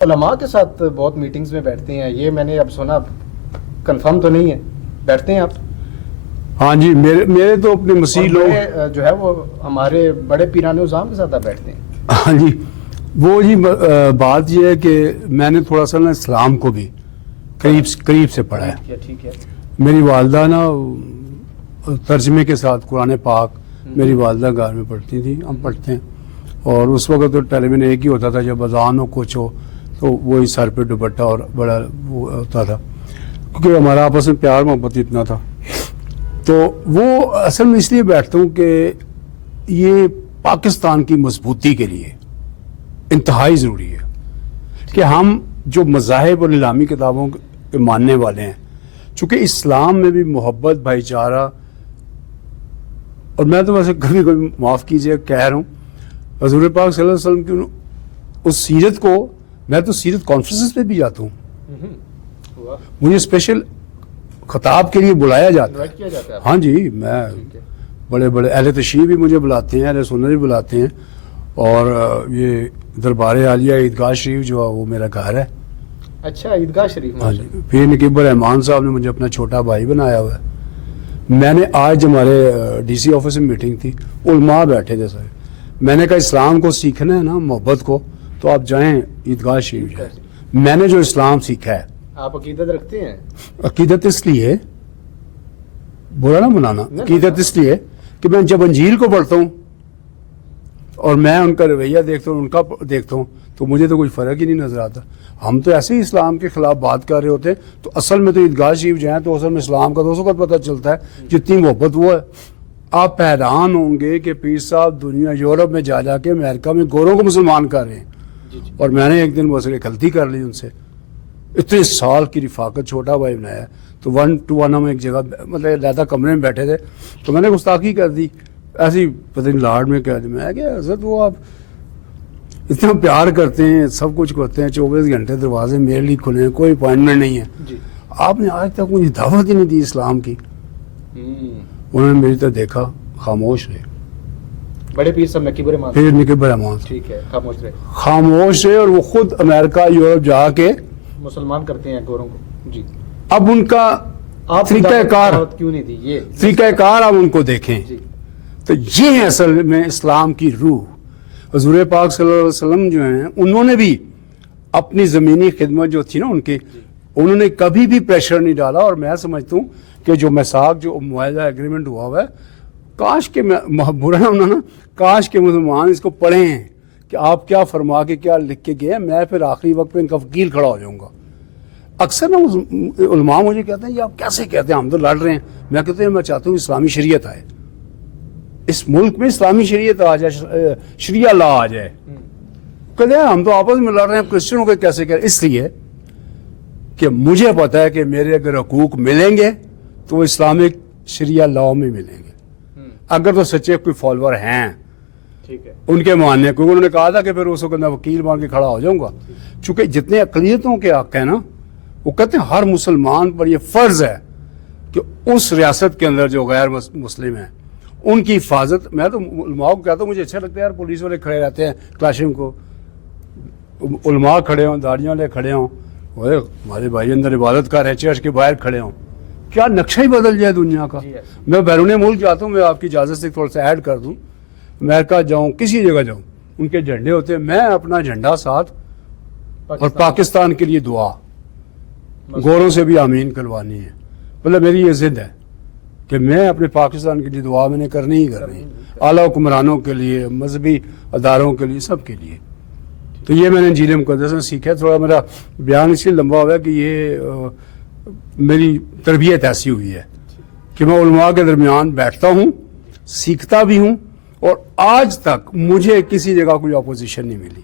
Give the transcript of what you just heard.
علماء کے ساتھ بہت میٹنگز میں بیٹھتے ہیں، یہ میں نے اب سنا، کنفرم تو نہیں ہے، بیٹھتے ہیں آپ؟ ہاں جی، میرے تو اپنے مسیح لوگ جو ہے وہ ہمارے بڑے پیران عظام کے ساتھ آپ بیٹھتے ہیں؟ ہاں جی، وہ جی بات یہ ہے کہ میں نے تھوڑا سا نا اسلام کو بھی قریب سے پڑھا ہے۔ ٹھیک ہے۔ میری والدہ نا ترجمے کے ساتھ قرآن پاک میری والدہ گھر میں پڑھتی تھی، ہم پڑھتے ہیں، اور اس وقت تو ٹیلی ویژن ایک ہی ہوتا تھا، جب اذان ہو کچھ ہو تو وہی سر پہ دوپٹہ اور بڑا وہ ہوتا تھا، کیونکہ ہمارا آپس میں پیار محبت اتنا تھا۔ تو وہ اصل میں اس لیے بیٹھتا ہوں کہ یہ پاکستان کی مضبوطی کے لیے انتہائی ضروری ہے کہ ہم جو مذاہب اور اسلامی کتابوں کے ماننے والے ہیں، چونکہ اسلام میں بھی محبت، بھائی چارہ، اور میں تو ویسے کبھی معاف کیجیے کہہ رہا ہوں، حضور پاک صلی اللہ علیہ وسلم کی اس سیرت کو، میں تو سیرت کانفرنسز پہ بھی جاتا ہوں، مجھے اسپیشل خطاب کے لیے بلایا جاتا ہے۔ ہاں جی، میں بڑے بڑے اہل تشریح بھی مجھے بلاتے ہیں، اہل سنت بھی بلاتے ہیں، اور یہ دربار عالیہ عیدگاہ شریف جو ہے وہ میرا گھر ہے۔ اچھا، عیدگاہ شریف۔ ہاں جی، پھر نقیب الرحمان صاحب نے مجھے اپنا چھوٹا بھائی بنایا ہوا ہے۔ میں نے آج ہمارے ڈی سی آفس میں میٹنگ تھی، علماء بیٹھے تھے سارے، میں نے کہا اسلام کو سیکھنا ہے نا، محبت کو، تو آپ جائیں عیدگاہ شریف جائیں۔ میں نے جو اسلام سیکھا ہے، آپ عقیدت رکھتے ہیں؟ عقیدت اس لیے، برا نہ منانا، عقیدت اس لیے کہ میں جب انجیل کو پڑھتا ہوں اور میں ان کا رویہ دیکھتا ہوں، ان کا دیکھتا ہوں، تو مجھے تو کوئی فرق ہی نہیں نظر آتا۔ ہم تو ایسے ہی اسلام کے خلاف بات کر رہے ہوتے ہیں، تو اصل میں تو عیدگاہ شریف جائیں تو اصل میں اسلام کا تو اس وقت پتہ چلتا ہے جتنی محبت وہ ہے۔ آپ حیران ہوں گے کہ پیر صاحب دنیا یورپ میں جا کے امریکہ میں گوروں کو مسلمان کر رہے ہیں، اور میں نے ایک دن بس غلطی کر لی ان سے، اتنے سال کی رفاقت، چھوٹا بھائی بنایا، تو 1 to 1 ہم ایک جگہ مطلب علیحدہ کمرے میں بیٹھے تھے، تو میں نے گستاخی کر دی، ایسی پتہ نہیں لاڈ میں کہہ دی، میں کہ حضرت وہ آپ اتنا پیار کرتے ہیں، سب کچھ کرتے ہیں، 24 گھنٹے دروازے میرے لیے کھلے ہیں، کوئی اپوائنٹمنٹ نہیں ہے، آپ نے آج تک مجھے دعوت ہی نہیں دی اسلام کی۔ انہوں نے میری طرف دیکھا، خاموش رہے، بڑے پیر صاحب نقیب الرحمان، پھر نقیب الرحمان، ٹھیک ہے، خاموش رہے، اور وہ خود امریکہ یورپ جا کے مسلمان کرتے ہیں گوروں کو۔ جی، اب ان کا طریقہ کار کیوں نہیں دی، یہ طریقہ کار آپ ان کو دیکھیں، تو یہ ہے اصل میں اسلام کی روح۔ حضور پاک صلی اللہ علیہ وسلم جو ہیں، انہوں نے بھی اپنی زمینی خدمت جو تھی نا ان کی، انہوں نے کبھی بھی پریشر نہیں ڈالا، اور میں سمجھتا ہوں کہ جو میثاق، جو معاہدہ ایگریمنٹ ہوا ہوا ہے، کاش کہ برا نہ ہونا نا، کاش کہ مسلمان اس کو پڑھیں ہیں کہ آپ کیا فرما کے کیا لکھ کے گئے ہیں، میں پھر آخری وقت پہ ان کا وکیل کھڑا ہو جاؤں گا۔ اکثر نا علماء مجھے کہتے ہیں یہ آپ کیسے کہتے ہیں، ہم تو لڑ رہے ہیں، میں کہتے ہیں میں چاہتا ہوں اسلامی شریعت آئے، اس ملک میں اسلامی شریعت آ جائے، شریعہ لا آ جائے۔ کہتے ہیں ہم تو آپس میں لڑ رہے ہیں، کرسچنوں کو کیسے کہہ رہے ہیں؟ اس لیے کہ مجھے پتا ہے کہ میرے اگر حقوق ملیں گے تو وہ اسلامک شریعہ لا میں ملیں گے، اگر تو سچے کوئی فالوور ہیں ان کے ماننے کو۔ انہوں نے کہا تھا کہ پھر اس وقت میں وکیل بن کے کھڑا ہو جاؤں گا، چونکہ جتنے اقلیتوں کے حق ہیں نا، وہ کہتے ہیں ہر مسلمان پر یہ فرض ہے کہ اس ریاست کے اندر جو غیر مسلم ہیں ان کی حفاظت۔ میں تو علماء کو کہتا ہوں مجھے اچھا لگتا ہے یار، پولیس والے کھڑے رہتے ہیں کلاشن کو، علماء کھڑے ہوں، داڑیاں لے کھڑے ہوں، ہمارے بھائی اندر عبادت کر رہے ہیں، چرچ کے باہر کھڑے ہوں، کیا نقشہ ہی بدل جائے دنیا کا۔ میں بیرون ملک جاتا ہوں، میں آپ کی اجازت سے تھوڑا سا ایڈ کر دوں، امریکہ جاؤں، کسی جگہ جاؤں، ان کے جھنڈے ہوتے ہیں، میں اپنا جھنڈا ساتھ، اور پاکستان کے لیے دعا، گوروں سے بھی آمین کروانی ہے، مطلب میری یہ ضد ہے کہ میں اپنے پاکستان کے لیے دعا میں نے کرنی ہی کرنی، اعلیٰ حکمرانوں کے لیے، مذہبی اداروں کے لیے، سب کے لیے۔ تو یہ میں نے انجیل مقدس میں سیکھا ہے۔ تھوڑا میرا بیان اس لیے لمبا ہوا ہے کہ یہ میری تربیت ایسی ہوئی ہے کہ میں علماء کے درمیان بیٹھتا ہوں، سیکھتا بھی ہوں، اور آج تک مجھے کسی جگہ کوئی اپوزیشن نہیں ملی۔